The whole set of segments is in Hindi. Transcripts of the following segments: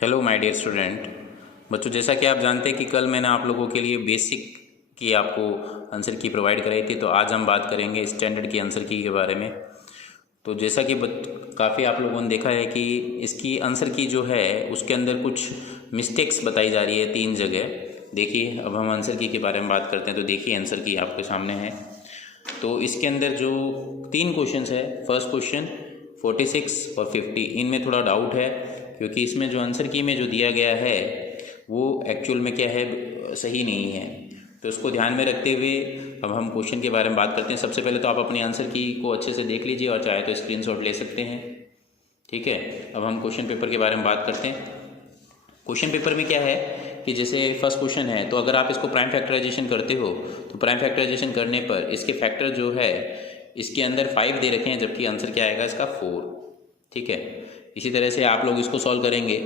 Hello my dear student. बच्चों, जैसा कि आप जानते हैं कि कल मैंने आप लोगों के लिए बेसिक की आपको आंसर की प्रोवाइड कराई थी, तो आज हम बात करेंगे स्टैंडर्ड की आंसर की के बारे में। तो जैसा कि काफ़ी आप लोगों ने देखा है कि इसकी आंसर की जो है उसके अंदर कुछ मिस्टेक्स बताई जा रही है 3 जगह। देखिए, अब हम आंसर की के बारे में बात करते हैं। तो देखिए, आंसर की आपके सामने है। तो इसके अंदर जो 3 क्वेश्चंस है, फर्स्ट क्वेश्चन 46 और 50, इनमें थोड़ा डाउट है क्योंकि इसमें जो आंसर की में जो दिया गया है वो एक्चुअल में क्या है, सही नहीं है। तो इसको ध्यान में रखते हुए अब हम क्वेश्चन के बारे में बात करते हैं। सबसे पहले तो आप अपनी आंसर की को अच्छे से देख लीजिए और चाहे तो स्क्रीनशॉट ले सकते हैं। ठीक है, अब हम क्वेश्चन पेपर के बारे में बात करते हैं। क्वेश्चन पेपर में क्या है कि जैसे फर्स्ट क्वेश्चन है, तो अगर आप इसको प्राइम फैक्टराइजेशन करते हो तो प्राइम फैक्टराइजेशन करने पर इसके फैक्टर जो है इसके अंदर 5 दे रखे हैं, जबकि आंसर क्या आएगा इसका 4। ठीक है, इसी तरह से आप लोग इसको सॉल्व करेंगे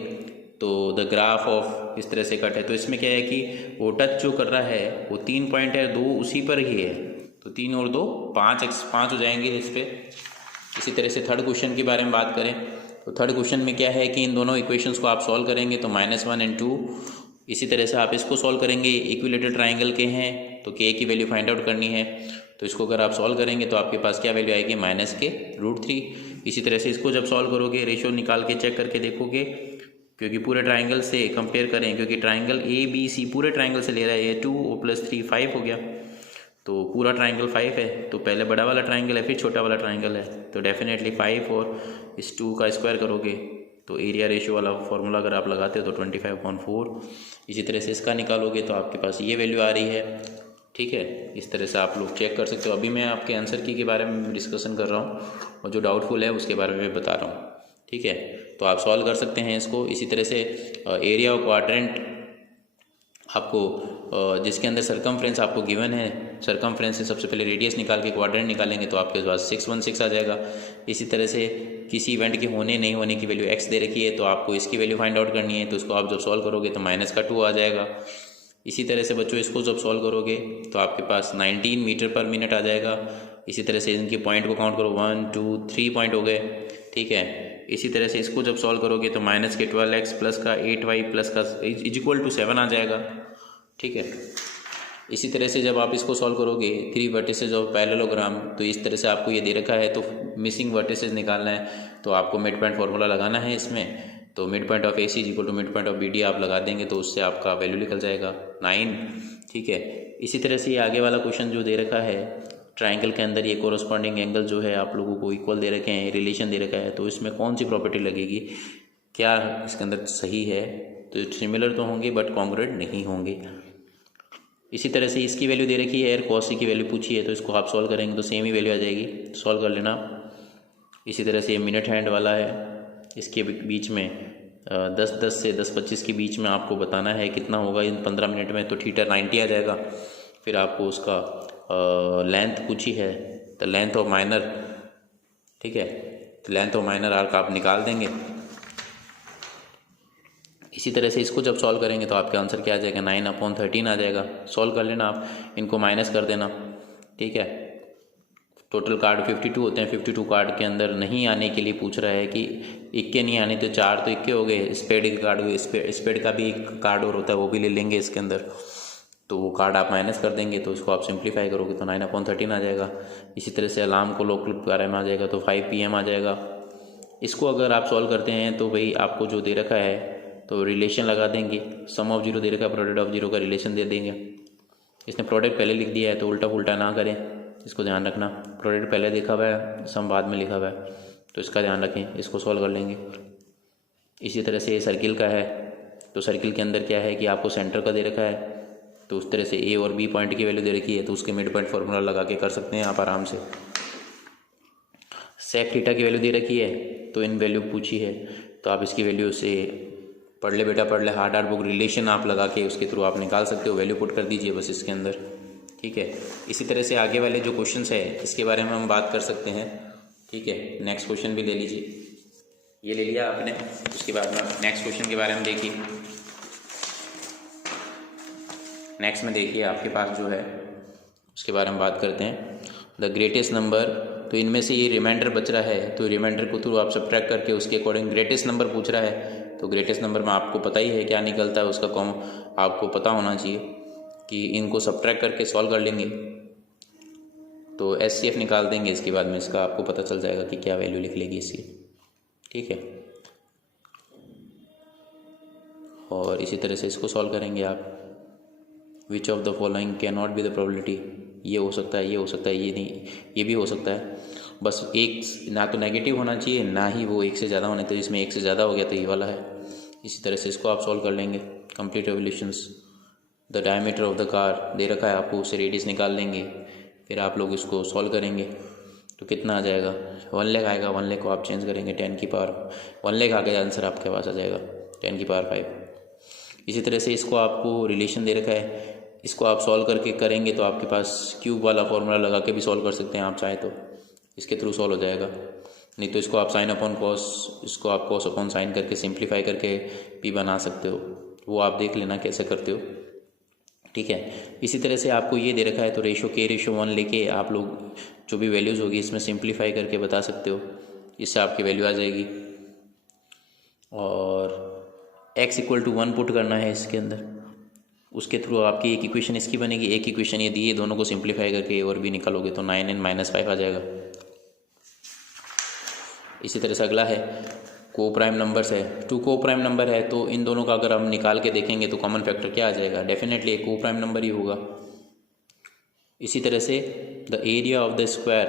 तो द ग्राफ ऑफ इस तरह से कट है। तो इसमें क्या है कि वो टच जो कर रहा है वो 3 पॉइंट है, 2 उसी पर ही है, तो 3 और 2 5 हो जाएंगे इस पर। इसी तरह से थर्ड क्वेश्चन के बारे में बात करें तो थर्ड क्वेश्चन में क्या है कि इन दोनों इक्वेशंस को आप सॉल्व करेंगे तो -1 और 2। इसी तरह से आप इसको सॉल्व करेंगे, इक्विलेटरल ट्राइंगल के हैं तो के की वैल्यू फाइंड आउट करनी है। तो इसको अगर आप सॉल्व करेंगे तो आपके पास क्या वैल्यू आएगी, -√3। इसी तरह से इसको जब सॉल्व करोगे, रेशियो निकाल के चेक करके देखोगे, क्योंकि पूरे ट्राइंगल से कंपेयर करें, क्योंकि ट्राइंगल ABC पूरे ट्राइंगल से ले रहा है, ये 2 + 3 5 हो गया। तो पूरा ट्राइंगल 5 है, तो पहले बड़ा वाला ट्राइंगल है फिर छोटा वाला ट्राइंगल है, तो डेफिनेटली 5 और इस 2 का स्क्वायर करोगे तो एरिया रेशियो वाला फॉर्मूला अगर आप लगाते हो तो 25/4। इसी तरह से इसका निकालोगे तो आपके पास ये वैल्यू आ रही है। ठीक है, इस तरह से आप लोग चेक कर सकते हो। अभी मैं आपके आंसर की के बारे में डिस्कशन कर रहा हूँ और जो डाउटफुल है उसके बारे में बता रहा हूँ। ठीक है, तो आप सॉल्व कर सकते हैं इसको। इसी तरह से एरिया ऑफ क्वाड्रेंट आपको जिसके अंदर सरकमफ्रेंस आपको गिवन है, सरकमफ्रेंस से सबसे पहले रेडियस निकाल के क्वाड्रेंट निकालेंगे तो आपके पास 616 आ जाएगा। इसी तरह से किसी इवेंट के होने नहीं होने की वैल्यू x दे रखी है, तो आपको इसकी वैल्यू फाइंड आउट करनी है। तो इसको आप जब सॉल्व करोगे तो -2 आ जाएगा। इसी तरह से बच्चों इसको जब सॉल्व करोगे तो आपके पास 19 मीटर पर मिनट आ जाएगा। इसी तरह से इनके पॉइंट को काउंट करो, 1 2 3 पॉइंट हो गए। ठीक है, इसी तरह से इसको जब सॉल्व करोगे तो -12x प्लस का 8y प्लस का =7 आ जाएगा। ठीक है, इसी तरह से जब आप इसको सॉल्व करोगे 3 वर्टिसेज ऑफ पैरेललोग्राम, तो इस तरह से आपको ये दे रखा है, तो मिसिंग वर्टिसेज निकालना है तो आपको मिड पॉइंट फार्मूला लगाना है इसमें। तो mid point of AC = mid point of BD आप लगा देंगे तो उससे आपका वैल्यू निकल जाएगा 9। ठीक है, इसी तरह से ये आगे वाला क्वेश्चन जो दे रखा है, ट्राइंगल के अंदर ये कोरस्पॉन्डिंग एंगल जो है आप लोगों को इक्वल दे रखे हैं, रिलेशन दे रखा है, तो इसमें कौन सी प्रॉपर्टी लगेगी, क्या इसके अंदर सही है। तो सिमिलर तो होंगे बट कॉन्ग्रुएंट नहीं होंगे। इसी तरह से इसकी वैल्यू दे रखी है, cos की वैल्यू पूछी है, तो इसको आप सॉल्व करेंगे तो सेम ही वैल्यू आ जाएगी, सॉल्व कर लेना। इसी तरह से ये मिनट हैंड वाला है, इसके बीच में 10 से 10:25 के बीच में आपको बताना है कितना होगा इन 15 मिनट में, तो थीटा 90 आ जाएगा। फिर आपको उसका लेंथ पूछी है, तो लेंथ ऑफ माइनर, ठीक है, तो लेंथ ऑफ माइनर आर्क आप निकाल देंगे। इसी तरह से इसको जब सॉल्व करेंगे तो आपका आंसर क्या आ जाएगा, 9/13 आ जाएगा। सॉल्व कर लेना आप, इनको माइनस कर देना। ठीक है, टोटल कार्ड 52 होते हैं, 52 कार्ड के अंदर नहीं आने के लिए पूछ रहा है कि इक्के नहीं आने, तो 4 तो इक्के हो गए। स्पेड के कार्ड, स्पेड का भी एक कार्ड और होता है, वो भी ले लेंगे इसके अंदर, तो वो कार्ड आप माइनस कर देंगे। तो इसको आप सिंप्लीफाई करोगे तो 9/13 आ जाएगा। इसी तरह से अलार्म को लोकल बारे में आ जाएगा तो 5 PM आ जाएगा। इसको अगर आप सॉल्व करते हैं तो भाई आपको जो दे रखा है तो रिलेशन लगा देंगे, सम ऑफ जीरो दे रखा है, प्रोडक्ट ऑफ जीरो का रिलेशन दे देंगे। इसने प्रोडक्ट पहले लिख दिया है तो उल्टा पुल्टा ना करें, इसको ध्यान रखना। प्रोडक्ट पहले लिखा हुआ है, सम बाद में लिखा हुआ है, तो इसका ध्यान रखें, इसको सॉल्व कर लेंगे। इसी तरह से ये सर्किल का है, तो सर्किल के अंदर क्या है कि आपको सेंटर का दे रखा है, तो उस तरह से A और B पॉइंट की वैल्यू दे रखी है, तो उसके मिड पॉइंट फार्मूला लगा के कर सकते हैं आप आराम से। सेक थीटा की वैल्यू दे रखी है, तो इन वैल्यू पूछी है, तो आप इसकी वैल्यू से पढ़ ले बेटा, पढ़ ले, हार्ड बुक रिलेशन आप लगा के उसके थ्रू आप निकाल सकते हो, वैल्यू पुट कर दीजिए बस इसके अंदर। ठीक है, इसी तरह से आगे वाले जो क्वेश्चंस है इसके बारे में हम बात कर सकते हैं। ठीक है, नेक्स्ट क्वेश्चन भी ले लीजिए, ये ले लिया आपने। उसके बाद में नेक्स्ट क्वेश्चन के बारे में देखिए। नेक्स्ट में देखिए आपके पास जो है उसके बारे में बात करते हैं। द ग्रेटेस्ट नंबर, तो इनमें से ये रिमाइंडर बच रहा है, तो रिमाइंडर को थ्रू आप सब्ट्रैक्ट करके उसके अकॉर्डिंग ग्रेटेस्ट नंबर पूछ रहा है, तो ग्रेटेस्ट नंबर में आपको पता ही है क्या निकलता है, उसका आपको पता होना चाहिए कि इनको सब्ट्रैक्ट करके सॉल्व कर लेंगे तो SCF निकाल देंगे। इसके बाद में इसका आपको पता चल जाएगा कि क्या वैल्यू लिख लेगी इसकी, ठीक है। और इसी तरह से इसको सॉल्व करेंगे आप। Which of the following can not be the probability, ये हो सकता है, ये हो सकता है, ये नहीं, ये भी हो सकता है। बस एक ना तो नेगेटिव होना चाहिए ना ही वो एक से ज़्यादा होना चाहिए, इसमें एक से ज़्यादा हो गया तो ये वाला है। इसी तरह से इसको आप सॉल्व कर लेंगे। Complete revolutions, the diameter of the car दे रखा है आपको, उससे रेडियस निकाल लेंगे, फिर आप लोग इसको सॉल्व करेंगे तो कितना आ जाएगा, 1 लाख आएगा। 1 लाख को आप चेंज करेंगे 10 की पावर 1 लाख आ गया, आंसर आपके पास आ जाएगा 10 की पावर 5। इसी तरह से इसको आपको रिलेशन दे रखा है, इसको आप सॉल्व करके करेंगे तो आपके पास क्यूब वाला फॉर्मूला लगा के भी सॉल्व कर सकते हैं आप चाहे तो, इसके थ्रू सॉल्व हो जाएगा। नहीं तो इसको आप साइन अपॉन कॉस, इसको आप कॉस अपॉन साइन करके सिंप्लीफाई करके भी बना सकते हो, वो आप देख लेना कैसे करते हो, ठीक है। इसी तरह से आपको ये दे रखा है तो रेशो K/1 लेके आप लोग जो भी वैल्यूज़ होगी इसमें सिंप्लीफाई करके बता सकते हो, इससे आपकी वैल्यू आ जाएगी। और x = 1 पुट करना है इसके अंदर, उसके थ्रू आपकी एक इक्वेशन इसकी बनेगी, एक इक्वेशन ये दी है, दोनों को सिंप्लीफाई करके और भी निकालोगे तो 9n - 5 आ जाएगा। इसी तरह से अगला है को प्राइम नंबर्स है, 2 को प्राइम नंबर है तो इन दोनों का अगर हम निकाल के देखेंगे तो कॉमन फैक्टर क्या आ जाएगा, डेफिनेटली एक को प्राइम नंबर ही होगा। इसी तरह से the area of the square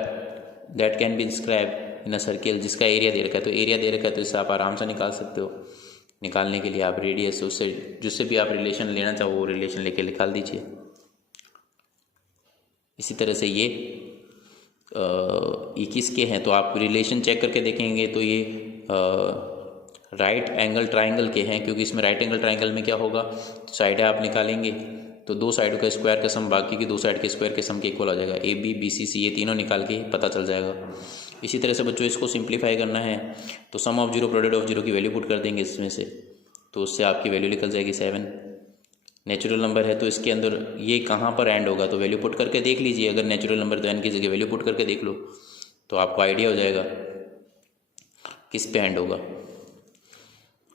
that can be inscribe in a circle, जिसका एरिया दे रखा है तो एरिया दे रखा है तो इससे आप आराम से निकाल सकते हो। निकालने के लिए आप रेडियस उससे जिससे भी आप रिलेशन लेना चाहो वो रिलेशन लेके निकाल दीजिए। इसी तरह से ये 21 के हैं तो आप रिलेशन चेक करके देखेंगे तो ये राइट एंगल ट्राइंगल के हैं, क्योंकि इसमें राइट एंगल ट्राइंगल में क्या होगा, साइड आप निकालेंगे तो 2 साइडों का स्क्वायर का सम बाकी की 2 साइड के स्क्वायर के सम के इक्वल आ जाएगा। AB BC ये तीनों निकाल के पता चल जाएगा। इसी तरह से बच्चों इसको सिंप्लीफाई करना है तो सम ऑफ 0 प्रोडक्ट ऑफ 0 की वैल्यू पुट कर देंगे इसमें से, तो उससे आपकी वैल्यू निकल जाएगी 7। नेचुरल नंबर है तो इसके अंदर ये कहाँ पर एंड होगा तो वैल्यू पुट करके देख लीजिए, अगर नेचुरल नंबर तो n की जगह वैल्यू पुट करके देख लो तो आपको आइडिया हो जाएगा किस पे एंड होगा।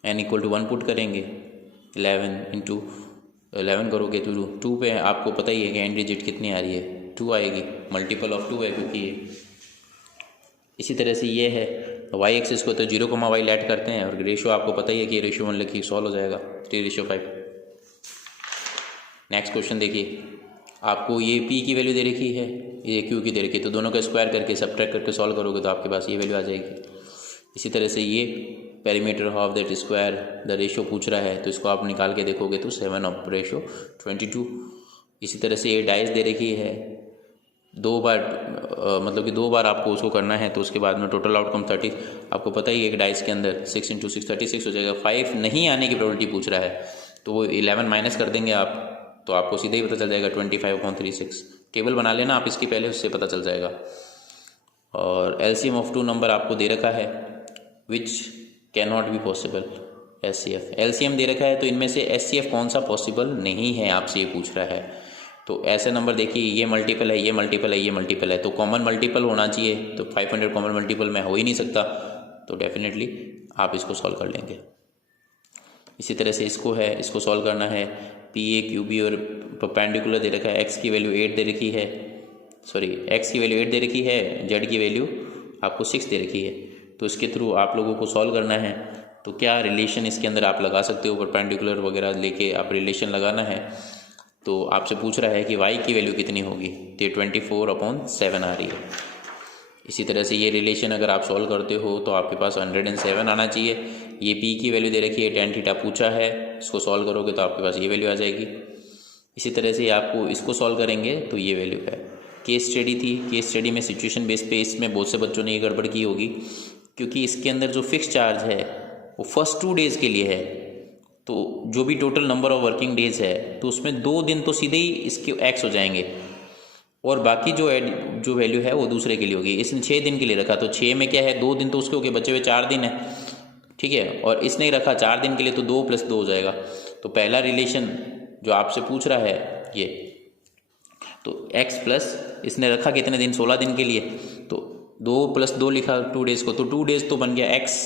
n = 1 पुट करेंगे, 11 × 11 करोगे तो 2 पे आपको पता ही है कि एंड डिजिट कितनी आ रही है, 2 आएगी, मल्टीपल ऑफ 2 है क्योंकि ये। इसी तरह से ये है y एक्सिस को तो 0, y लेट करते हैं और रेशियो आपको पता ही है कि रेशियो 1 लिखिए सॉल्व हो जाएगा 3:5। नेक्स्ट क्वेश्चन देखिए, आपको ये p की वैल्यू दे रखी है, ये q की दे रखी है, तो दोनों का स्क्वायर करके सब्ट्रैक्ट करके सॉल्व करोगे तो आपके पास ये वैल्यू आ जाएगी। इसी तरह से ये perimeter of that square the ratio पूछ रहा है तो इसको आप निकाल के देखोगे तो 7:22। इसी तरह से ये डाइस दे रखी है, 2 बार मतलब कि 2 बार आपको उसको करना है तो उसके बाद में टोटल आउटकम 30, आपको पता ही है एक डाइस के अंदर 6 × 6 36 हो जाएगा। 5 नहीं आने की प्रोबेबिलिटी पूछ रहा है तो वो 11 माइनस कर देंगे आप तो आपको सीधे ही पता चल जाएगा 25/36। टेबल बना लेना आप इसकी पहले, उससे पता चल जाएगा। और LCM ऑफ 2 नंबर आपको दे रखा है which can not be possible, SCF LCM दे रखा है तो इनमें से SCF कौन सा पॉसिबल नहीं है आपसे ये पूछ रहा है। तो ऐसे नंबर देखिए, ये मल्टीपल है, ये मल्टीपल है, ये मल्टीपल है, तो कॉमन मल्टीपल होना चाहिए, तो 500 कॉमन मल्टीपल में हो ही नहीं सकता, तो डेफिनेटली आप इसको सॉल्व कर लेंगे। इसी तरह से इसको है, इसको सॉल्व करना है, PA QB और परपेंडिकुलर दे रखा है, x की वैल्यू 8 दे रखी है, x की वैल्यू 8 दे रखी है, z की वैल्यू आपको 6 दे रखी है, तो इसके थ्रू आप लोगों को सॉल्व करना है। तो क्या रिलेशन इसके अंदर आप लगा सकते हो, परपेंडिकुलर वगैरह लेके आप रिलेशन लगाना है। तो आपसे पूछ रहा है कि y की वैल्यू कितनी होगी, तो 24/7 आ रही है। इसी तरह से ये रिलेशन अगर आप सॉल्व करते हो तो आपके पास 107 आना चाहिए। ये p की वैल्यू दे रखी है, tan थीटा पूछा है, इसको सॉल्व करोगे तो आपके पास ये वैल्यू आ जाएगी। इसी तरह से आपको इसको सॉल्व करेंगे तो ये वैल्यू है। केस स्टडी थी, केस स्टडी में सिचुएशन बेस पे इसमें बहुत से बच्चों ने ये गड़बड़ की होगी, क्योंकि इसके अंदर जो फिक्स चार्ज है वो फर्स्ट 2 डेज़ के लिए है, तो जो भी total number of working days है तो उसमें 2 दिन तो सीधे ही इसके x हो जाएंगे और बाकी जो वैल्यू है वो दूसरे के लिए होगी। इसने 6 दिन के लिए रखा तो 6 में क्या है, 2 दिन तो उसके हो गए, बचे हुए 4 दिन है, ठीक है। और इसने ही रखा 4 दिन के लिए तो 2 + 2 हो जाएगा। तो पहला रिलेशन जो आपसे पूछ रहा है ये, तो x प्लस इसने रखा कितने दिन, 16 दिन के लिए, तो 2 + 2 लिखा 2 डेज़ को, तो 2 डेज़ तो बन गया x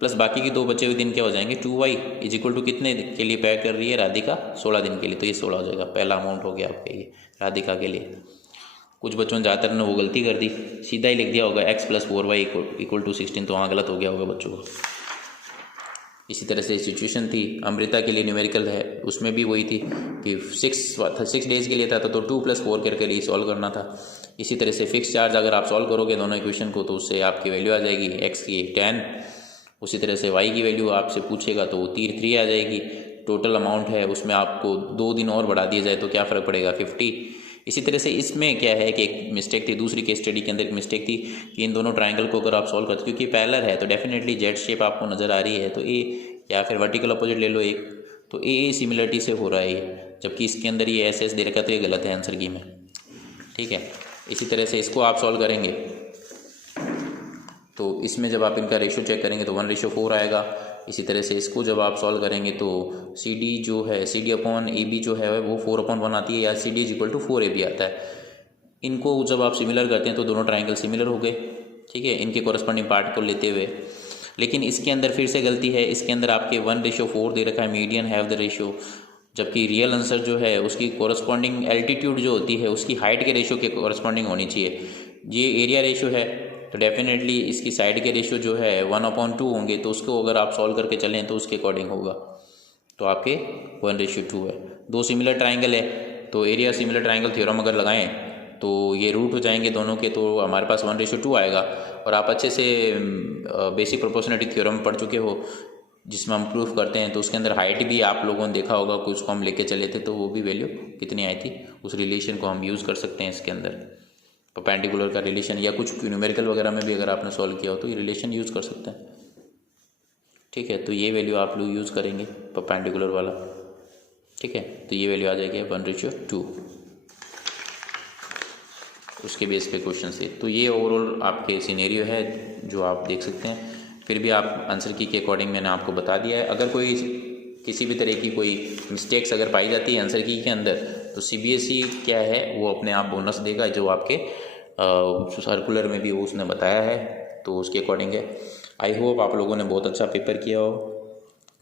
प्लस बाकी के 2 बचे हुए दिन क्या हो जाएंगे 2y = कितने के लिए पैक कर रही है राधिका 16 दिन के लिए, तो ये 16 हो जाएगा। पहला अमाउंट हो गया आपका ये राधिका के लिए। कुछ बच्चों ने ज़्यादातर ने वो गलती कर दी, सीधा ही लिख दिया होगा x + 4y = 16, तो वहाँ गलत हो गया होगा बच्चों को। इसी तरह से सिचुएशन थी अमृता के लिए न्यूमेरिकल है, उसमें भी वही थी कि 6 डेज़ के लिए था तो 2 + 4 करके ही सॉल्व करना था। इसी तरह से फिक्स चार्ज अगर आप सॉल्व करोगे दोनों इक्वेशन को तो उससे आपकी वैल्यू आ जाएगी x की 10, उसी तरह से y की वैल्यू आपसे पूछेगा तो वो 3 आ जाएगी। टोटल अमाउंट है उसमें आपको 2 दिन और बढ़ा दिया जाए तो क्या फ़र्क पड़ेगा 50। इसी तरह से इसमें क्या है कि एक मिस्टेक थी, दूसरी केस स्टडी के अंदर एक मिस्टेक थी कि इन दोनों ट्रायंगल को अगर आप सॉल्व करते, क्योंकि पैरेलल है तो डेफिनेटली जेड शेप आपको नज़र आ रही है, तो ए या फिर वर्टिकल अपोजिट ले लो एक, तो ए सिमिलरिटी से हो रहा है ये, जबकि इसके अंदर ये एस दे रखा तो ये गलत है आंसर की में। ठीक है, इसी तरह से इसको आप सॉल्व करेंगे तो इसमें जब आप इनका रेशियो चेक करेंगे तो 1:4 आएगा। इसी तरह से इसको जब आप सॉल्व करेंगे तो CD जो है CD/AB जो है वो 4/1 आती है, या CD = 4AB आता है। इनको जब आप सिमिलर करते हैं तो दोनों ट्रायंगल सिमिलर हो गए। ठीक है, इनके कॉरस्पॉन्डिंग पार्ट को लेते हुए, लेकिन इसके अंदर फिर से गलती है, इसके अंदर आपके 1:4 दे रखा है, मीडियन हैव द रेशियो, जबकि रियल आंसर जो है उसकी कॉरस्पॉन्डिंग एल्टीट्यूड जो होती है उसकी हाइट के रेशियो के कॉरस्पॉन्डिंग होनी चाहिए। ये एरिया रेशियो है तो डेफिनेटली इसकी साइड के रेशियो जो है 1/2 होंगे, तो उसको अगर आप सॉल्व करके चलें तो उसके अकॉर्डिंग होगा, तो आपके 1:2 है। 2 सिमिलर ट्राइंगल है तो एरिया सिमिलर ट्राइंगल थ्योरम अगर लगाएं तो ये रूट हो जाएंगे दोनों के, तो हमारे पास 1:2 आएगा। और आप अच्छे से बेसिक प्रोपोर्शनलिटी थ्योरम पढ़ चुके हो जिसमें हम प्रूफ करते हैं, तो उसके अंदर हाइट भी आप लोगों ने देखा होगा, कुछ को हम लेके चले थे तो वो भी वैल्यू कितनी आई थी, उस रिलेशन को हम यूज़ कर सकते हैं इसके अंदर, परपेंडिकुलर का रिलेशन, या कुछ न्यूमेरिकल वगैरह में भी अगर आपने सॉल्व किया हो तो ये रिलेशन यूज़ कर सकते हैं। ठीक है, तो ये वैल्यू आप लोग यूज़ करेंगे परपेंडिकुलर वाला। ठीक है, तो ये वैल्यू आ जाएगी 1:2 उसके बेस पे क्वेश्चन से। तो ये ओवरऑल आपके सिनेरियो है जो आप देख सकते हैं। फिर भी आप आंसर की के अकॉर्डिंग मैंने आपको बता दिया है। अगर कोई किसी भी तरह की कोई मिस्टेक्स अगर पाई जाती है आंसर की के अंदर तो CBSE क्या है वो अपने आप बोनस देगा, जो आपके सर्कुलर में भी वो उसने बताया है, तो उसके अकॉर्डिंग है। आई होप आप लोगों ने बहुत अच्छा पेपर किया हो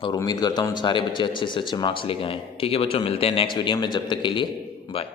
और उम्मीद करता हूँ सारे बच्चे अच्छे से अच्छे मार्क्स लेके आएँ। ठीक है बच्चों, मिलते हैं नेक्स्ट वीडियो में, जब तक के लिए बाय।